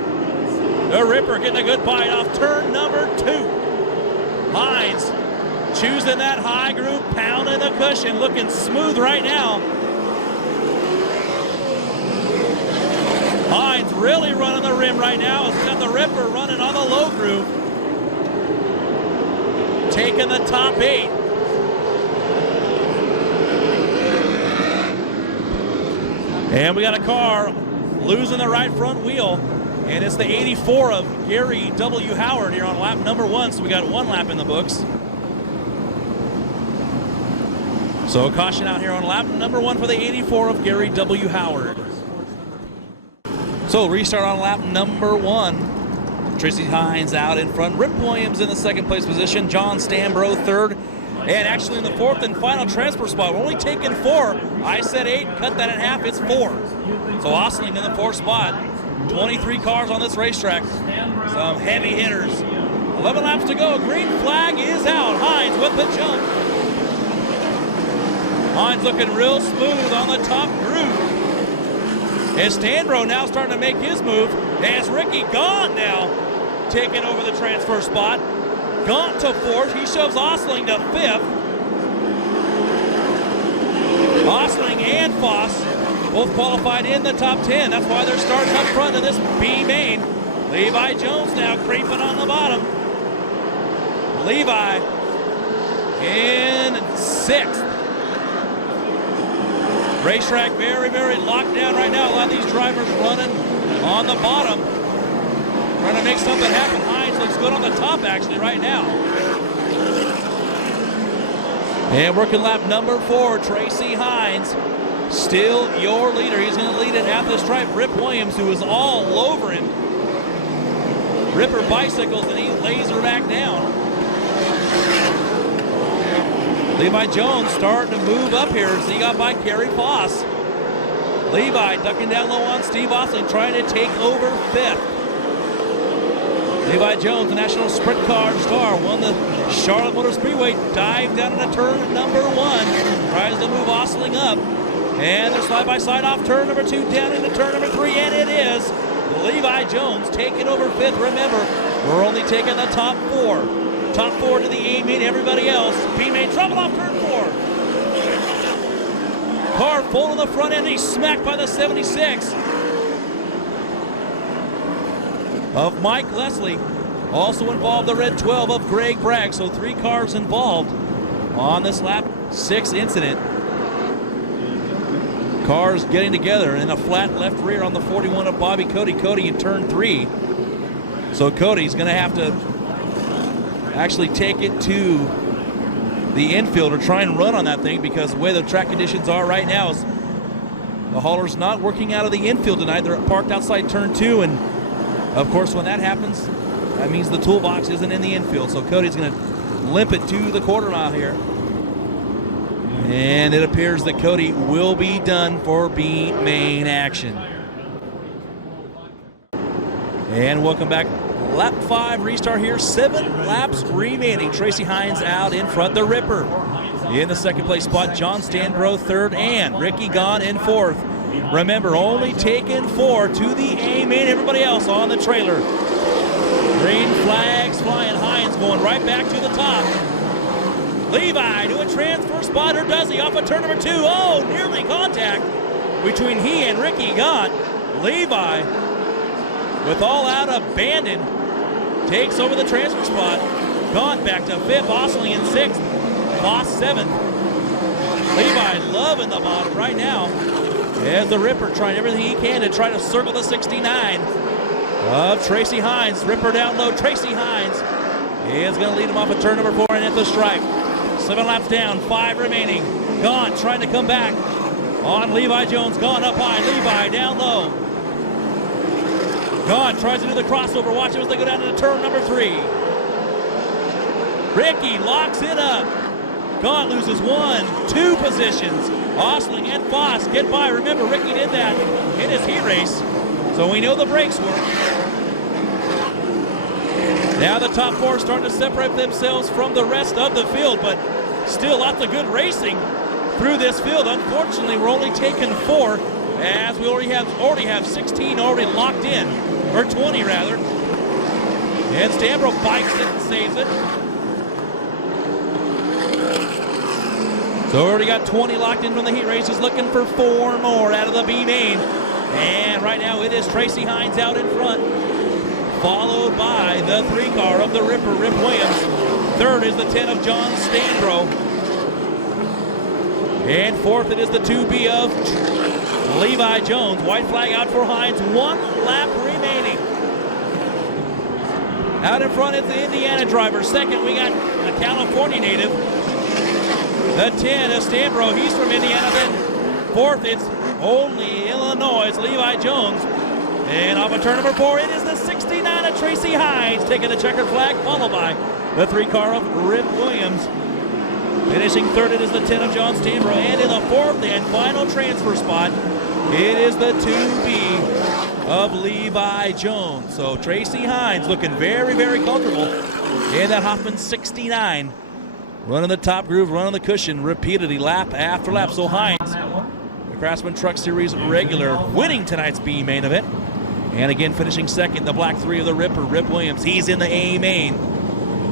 The Ripper getting a good bite off turn number 2. Hines choosing that high groove, pounding the cushion, looking smooth right now. Hines really running the rim right now. He's got the Ripper running on the low groove. Taking the top 8. And we got a car losing the right front wheel. And it's the 84 of Gary W. Howard here on lap number 1. So we got 1 lap in the books. So caution out here on lap number 1 for the 84 of Gary W. Howard. So restart on lap number 1. Tracy Hines out in front. Rip Williams in the 2nd place position. John Stanbro 3rd. And actually in the 4th and final transfer spot. We're only taking 4. I said 8. Cut that in half. It's 4. So Osling in the 4th spot. 23 cars on this racetrack. Some heavy hitters. 11 laps to go. Green flag is out. Hines with the jump. Hines looking real smooth on the top groove. And Stanbro now starting to make his move. As Ricky Gaunt now taking over the transfer spot. Gaunt to 4th. He shoves Osling to 5th. Osling and Foss both qualified in the top 10. That's why they're starting up front of this B main. Levi Jones now creeping on the bottom. Levi in 6th. Racetrack very, very locked down right now. A lot of these drivers running on the bottom, trying to make something happen. Hines looks good on the top actually right now. And working lap number 4, Tracy Hines, still your leader. He's going to lead it at the stripe. Rip Williams, who is all over him. Ripper bicycles and he lays her back down. Levi Jones starting to move up here as he got by Kerry Foss. Levi ducking down low on Steve Osling, trying to take over 5th. Levi Jones, the National Sprint Car star, won the Charlotte Motor Speedway, dived down into turn number 1, tries to move Osling up. And they're side-by-side off turn number 2, down into turn number 3, and it is Levi Jones taking over 5th. Remember, we're only taking the top 4. Top 4 to the A main, everybody else. B main trouble off turn 4. Car full on the front end, he's smacked by the 76 of Mike Leslie. Also involved the red 12 of Greg Bragg. So 3 cars involved on this lap 6 incident. Cars getting together in a flat left rear on the 41 of Bobby Cody. Cody in turn 3. So Cody's going to have to actually take it to the infield or try and run on that thing, because the way the track conditions are right now is the hauler's not working out of the infield tonight. They're parked outside turn 2, and of course when that happens, that means the toolbox isn't in the infield. So Cody's going to limp it to the quarter mile here. And it appears that Cody will be done for B main action. And welcome back. Lap 5 restart here. 7 laps remaining. Tracy Hines out in front. The Ripper in the second place spot. John Stanbro 3rd, and Ricky Gahn in 4th. Remember, only taking 4 to the A main. Everybody else on the trailer. Green flags flying. Hines going right back to the top. Levi doing transfer spot, or does he? Off of turn number 2. Oh, nearly contact between he and Ricky Gahn. Levi, with all out abandon, takes over the transfer spot. Gahn back to 5th, Osling in 6th, Voss 7th. Levi loving the bottom right now as the Ripper trying everything he can to try to circle the 69 of Tracy Hines. Ripper down low. Tracy Hines is going to lead him off of turn number 4 and at the stripe. 7 laps down, 5 remaining. Gahn trying to come back on Levi Jones. Gahn up high, Levi down low. Gahn tries to do the crossover. Watch him as they go down into turn number 3. Ricky locks it up. Gahn loses 1, 2 positions. Osling and Foss get by. Remember, Ricky did that in his heat race, so we know the brakes work. Now the top 4 starting to separate themselves from the rest of the field, but still lots of good racing through this field. Unfortunately, we're only taking 4, as we already have 16 already locked in, or 20 rather. And Stambro bikes it and saves it. So already got 20 locked in from the heat race. Just looking for 4 more out of the B main. And right now it is Tracy Hines out in front, followed by the 3 car of the Ripper, Rip Williams. 3rd is the 10 of John Stanbro. And 4th it is the 2B of Levi Jones. White flag out for Hines. 1 lap remaining. Out in front is the Indiana driver. 2nd we got a California native, the 10 of Stanbro. He's from Indiana. Then 4th it's only Illinois. It's Levi Jones. And off of turn number 4, it is the 69 of Tracy Hines taking the checkered flag, followed by the 3 car of Rip Williams. Finishing 3rd, it is the 10 of John Stanbro. And in the 4th and final transfer spot, it is the 2B of Levi Jones. So Tracy Hines looking very, very comfortable in that Hoffman 69. Running the top groove, running the cushion repeatedly lap after lap. So Hines, the Craftsman Truck Series regular, winning tonight's B main event. And again, finishing second, the black 3 of the Ripper, Rip Williams. He's in the A main.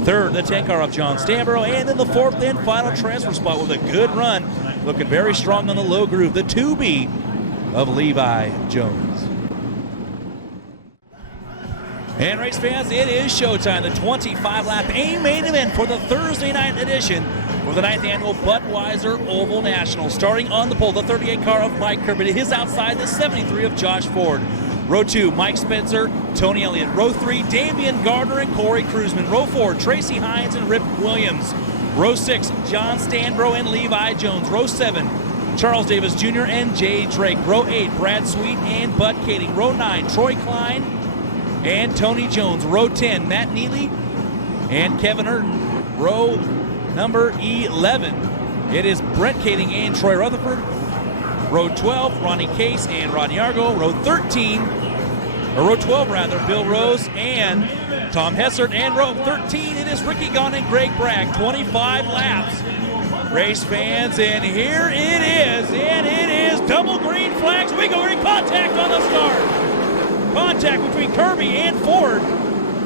Third, the 10 car of John Stanborough. And in the fourth and final transfer spot with a good run. Looking very strong on the low groove, the 2B of Levi Jones. And race fans, it is showtime. The 25-lap A main event for the Thursday night edition for the 9th annual Budweiser Oval National. Starting on the pole, the 38 car of Mike Kirby. To his outside, the 73 of Josh Ford. Row 2, Mike Spencer, Tony Elliott. Row 3, Damian Gardner and Corey Cruzman. Row 4, Tracy Hines and Rip Williams. Row 6, John Stanborough and Levi Jones. Row 7, Charles Davis Jr. and Jay Drake. Row 8, Brad Sweet and Bud Kading. Row 9, Troy Klein and Tony Jones. Row 10, Matt Neely and Kevin Urton. Row number 11, it is Brent Kading and Troy Rutherford. Row 12, Ronnie Case and Rodney Argo. Row 12 rather, Bill Rose and Tom Hessert. And row 13, it is Ricky Gunn and Greg Bragg. 25 laps. Race fans, and here it is double green flags. We go green, contact on the start. Contact between Kirby and Ford.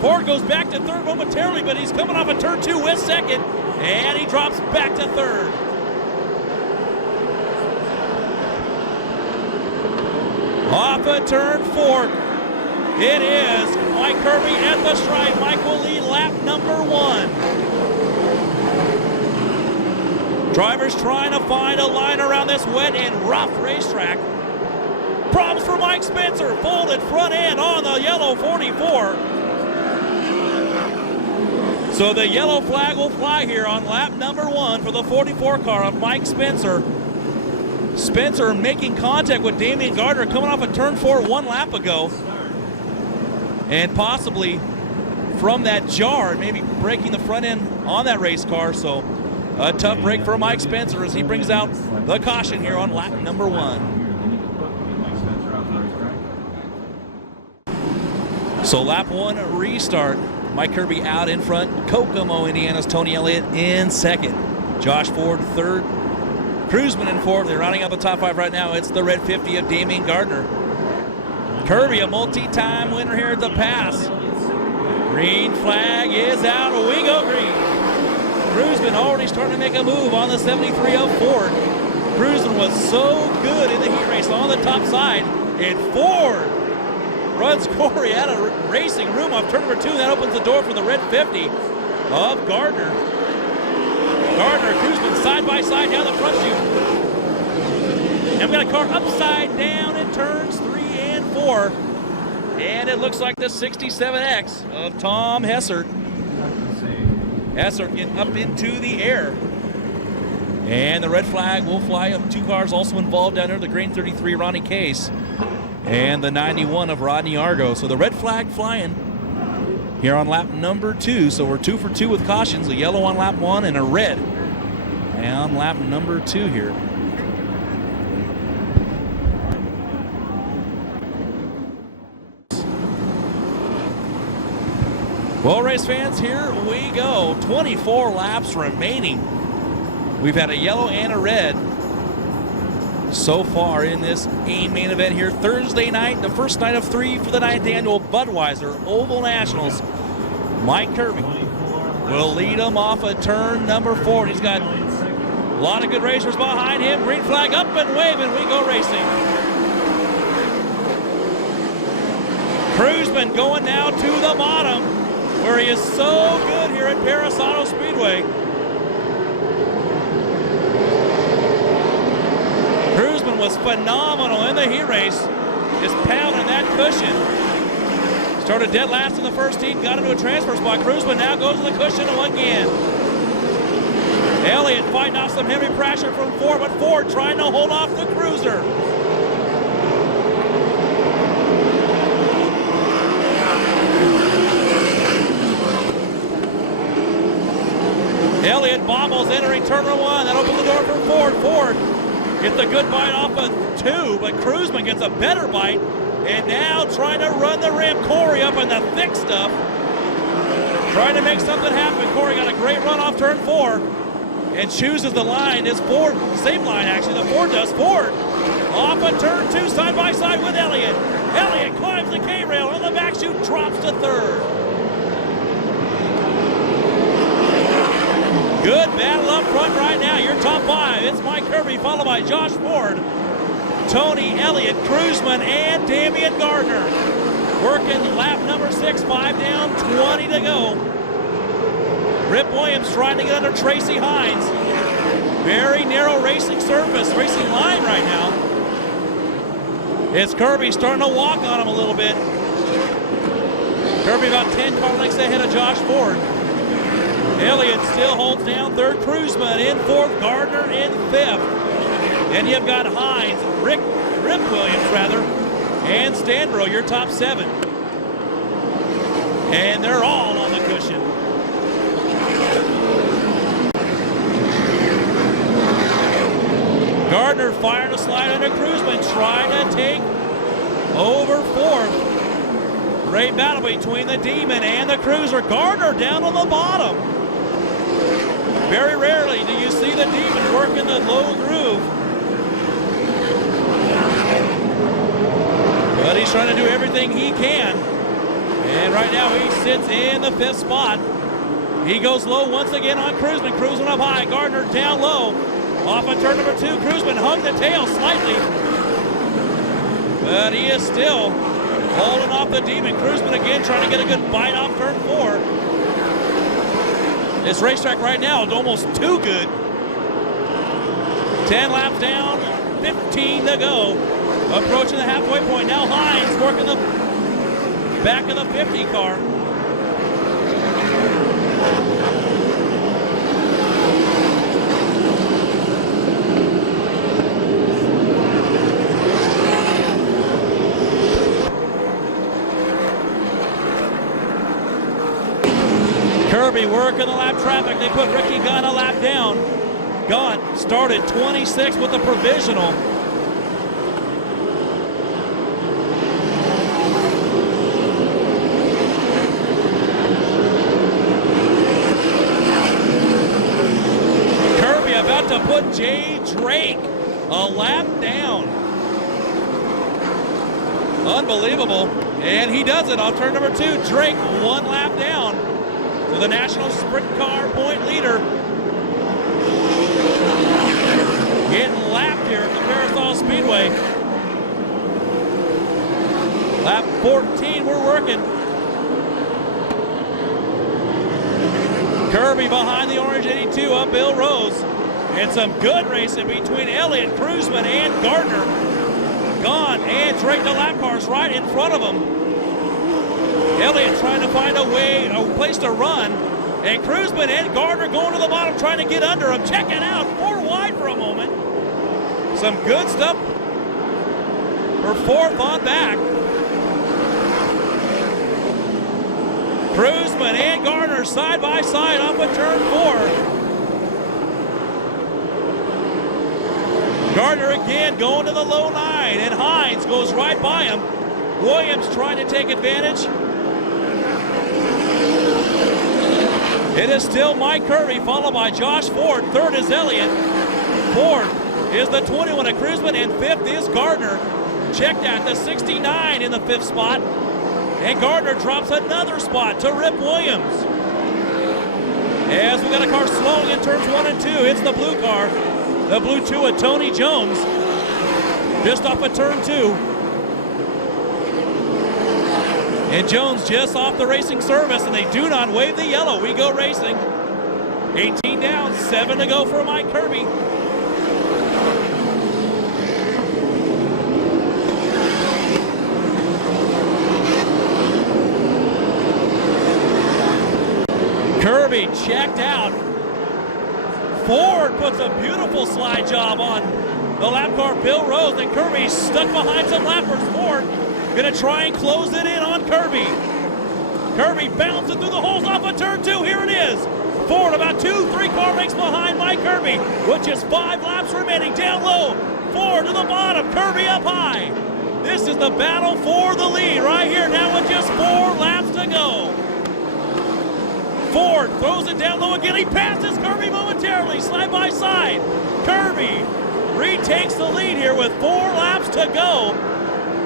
Ford goes back to third momentarily, but he's coming off of turn 2 with second, and he drops back to third. Off of turn 4, it is Mike Kirby at the stripe. Mike will lead lap number 1. Drivers trying to find a line around this wet and rough racetrack. Problems for Mike Spencer, folded front end on the yellow 44. So the yellow flag will fly here on lap number 1 for the 44 car of Mike Spencer. Spencer making contact with Damian Gardner coming off of turn 4 1 lap ago. And possibly from that jar, maybe breaking the front end on that race car. So a tough break for Mike Spencer as he brings out the caution here on lap number 1. So lap 1 restart. Mike Kirby out in front. Kokomo, Indiana's Tony Elliott in second. Josh Ford third. Cruzman in fourth. They're rounding out the top 5 right now. It's the red 50 of Damian Gardner. Kirby, a multi-time winner here at the pass. Green flag is out. We go green. Cruzman already starting to make a move on the 73 of Ford. Cruzman was so good in the heat race on the top side. And Ford runs Corey out of racing room off turn number 2. That opens the door for the red 50 of Gardner. Gardner, Cruzman side by side down the front chute. And we got a car upside down in turns 3 and 4. And it looks like the 67X of Tom Hessert. Hessert getting up into the air. And the red flag will fly up. 2 cars also involved down there. The green 33, Ronnie Case. And the 91 of Rodney Argo. So the red flag flying here on lap number 2. So we're 2 for 2 with cautions. A yellow on lap 1 and a red on lap number 2 here. Well, race fans, here we go. 24 laps remaining. We've had a yellow and a red so far in this main event here. Thursday night, the first night of 3 for the 9th annual Budweiser Oval Nationals. Mike Kirby will lead them off of turn number 4. He's got a lot of good racers behind him. Green flag up and waving. We go racing. Cruzman going now to the bottom, where he is so good here at Perris Auto Speedway. Cruzman was phenomenal in the heat race, just pounding that cushion. Started dead last in the first heat, got into a transfer spot. Cruzman now goes to the cushion again. Elliott fighting off some heavy pressure from Ford, but Ford trying to hold off the cruiser. Elliott bobbles entering turn 1. That opens the door for Ford. Ford gets a good bite off of 2, but Cruzman gets a better bite. And now trying to run the rim. Corey up in the thick stuff. Trying to make something happen. Corey got a great run off turn 4. and chooses the line is Ford. Same line, actually. The Ford does. Ford off of turn 2, side by side with Elliott. Elliott climbs the K-rail on the back chute, drops to third. Good battle up front right now. Your top 5. It's Mike Kirby, followed by Josh Ford, Tony Elliott, Cruzman, and Damian Gardner. Working lap number 6, 5 down, 20 to go. Rip Williams trying to get under Tracy Hines. Very narrow racing surface, racing line right now. It's Kirby starting to walk on him a little bit. Kirby about 10 car lengths ahead of Josh Ford. Elliott still holds down third, Cruzman in fourth, Gardner in fifth. And you've got Hines, Rip Williams rather, and Stanbro, your top 7. And they're all on the cushion. Gardner firing a slide under Cruzman, trying to take over fourth. Great battle between the Demon and the Cruiser. Gardner down on the bottom. Very rarely do you see the Demon working the low groove. But he's trying to do everything he can. And right now he sits in the 5th spot. He goes low once again on Cruzman. Cruzman up high, Gardner down low. Off of turn number 2, Cruzman hung the tail slightly. But he is still holding off the Demon. Cruzman again trying to get a good bite off turn 4. This racetrack right now is almost too good. 10 laps down, 15 to go. Approaching the halfway point. Now Hines working the back of the 50 car. Kirby working the lap traffic. They put Ricky Gunn a lap down. Gunn started 26 with a provisional. Kirby about to put Jay Drake a lap down. Unbelievable. And he does it on turn number 2. Drake 1 lap down to the National Sprint Car point leader. Getting lapped here at the Perris Speedway. Lap 14, we're working. Kirby behind the orange 82 up Bill Rose. And some good racing between Elliott, Cruzman, and Gardner. Gunn and Drake, the lap cars right in front of them. Elliott trying to find a place to run. And Cruzman and Gardner going to the bottom trying to get under him. Check it out, 4 wide for a moment. Some good stuff for 4th on back. Cruzman and Gardner side by side off of turn 4. Gardner again going to the low line, and Hines goes right by him. Williams trying to take advantage. It is still Mike Kirby, followed by Josh Ford. 3rd is Elliott. 4th is the 21 of Cruzman, and 5th is Gardner. Checked out the 69 in the 5th spot. And Gardner drops another spot to Rip Williams. As we got a car slowing in turns 1 and 2, it's the blue car. The blue 2 of Tony Jones. Just off of turn 2. And Jones just off the racing service, and they do not wave the yellow. We go racing. 18 down, 7 to go for Mike Kirby. Kirby checked out. Ford puts a beautiful slide job on the lap car, Bill Rose, and Kirby stuck behind some lappers. Ford gonna try and close it in on Kirby. Kirby bouncing through the holes off of turn 2. Here it is. Ford about 2-3 car lengths behind Mike Kirby, with just 5 laps remaining. Down low, Ford to the bottom, Kirby up high. This is the battle for the lead right here now with just 4 laps to go. Ford throws it down low again. He passes Kirby momentarily, side by side. Kirby retakes the lead here with 4 laps to go.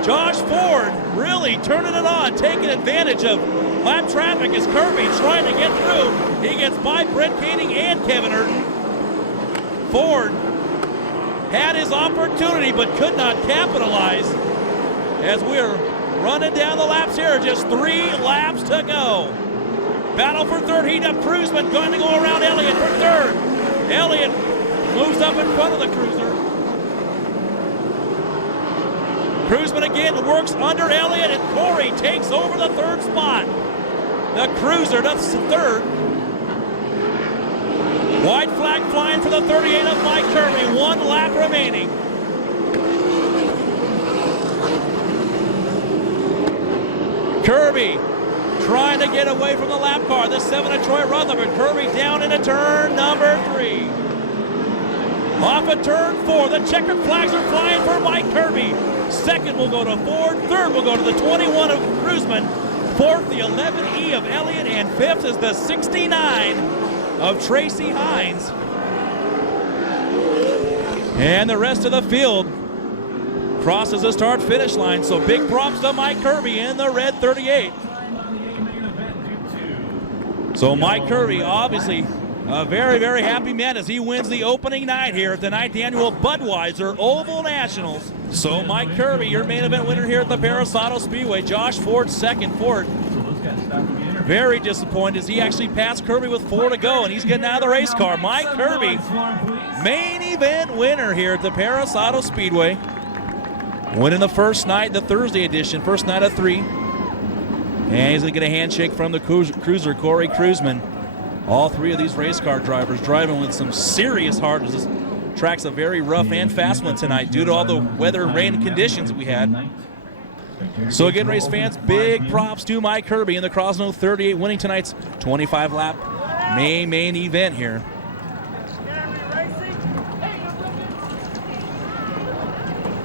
Josh Ford really turning it on, taking advantage of lap traffic as Kirby trying to get through. He gets by Brent Koenig and Kevin Urton. Ford had his opportunity but could not capitalize as we're running down the laps here. Just 3 laps to go. Battle for third, heat up. Cruzman going to go around Elliott for third. Elliott moves up in front of the Cruiser. Cruzman again works under Elliott, and Corey takes over the third spot. The Cruiser to third. White flag flying for the 38 of Mike Kirby. 1 lap remaining. Kirby trying to get away from the lap car. The 7 of Troy Rutherford. Kirby down into turn number 3. Off of turn 4. The checkered flags are flying for Mike Kirby. Second will go to Ford. Third will go to the 21 of Cruzman. Fourth, the 11E of Elliott. And fifth is the 69 of Tracy Hines. And the rest of the field crosses the start-finish line. So big props to Mike Kirby in the red 38. So Mike Kirby, obviously a very, very happy man as he wins the opening night here at the 9th annual Budweiser Oval Nationals. So Mike Kirby, your main event winner here at the Perris Auto Speedway. Josh Ford second. Ford very disappointed as he actually passed Kirby with 4 to go, and he's getting out of the race car. Mike Kirby, main event winner here at the Perris Auto Speedway. Winning the first night, the Thursday edition, first night of 3. And he's going to get a handshake from the Cruiser, Corey Cruzman. All 3 of these race car drivers driving with some serious hardness. This track's a very rough and fast one tonight due to all the weather and rain conditions that we had. So again, race fans, big props to Mike Kirby in the Crosno 38 winning tonight's 25-lap main event here.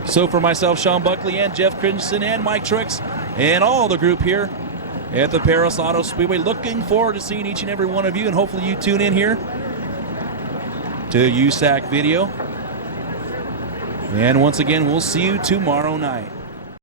So for myself, Sean Buckley, and Jeff Christensen, and Mike Trix, and all the group here at the Perris Auto Speedway, looking forward to seeing each and every one of you, and hopefully you tune in here to USAC Video. And once again, we'll see you tomorrow night.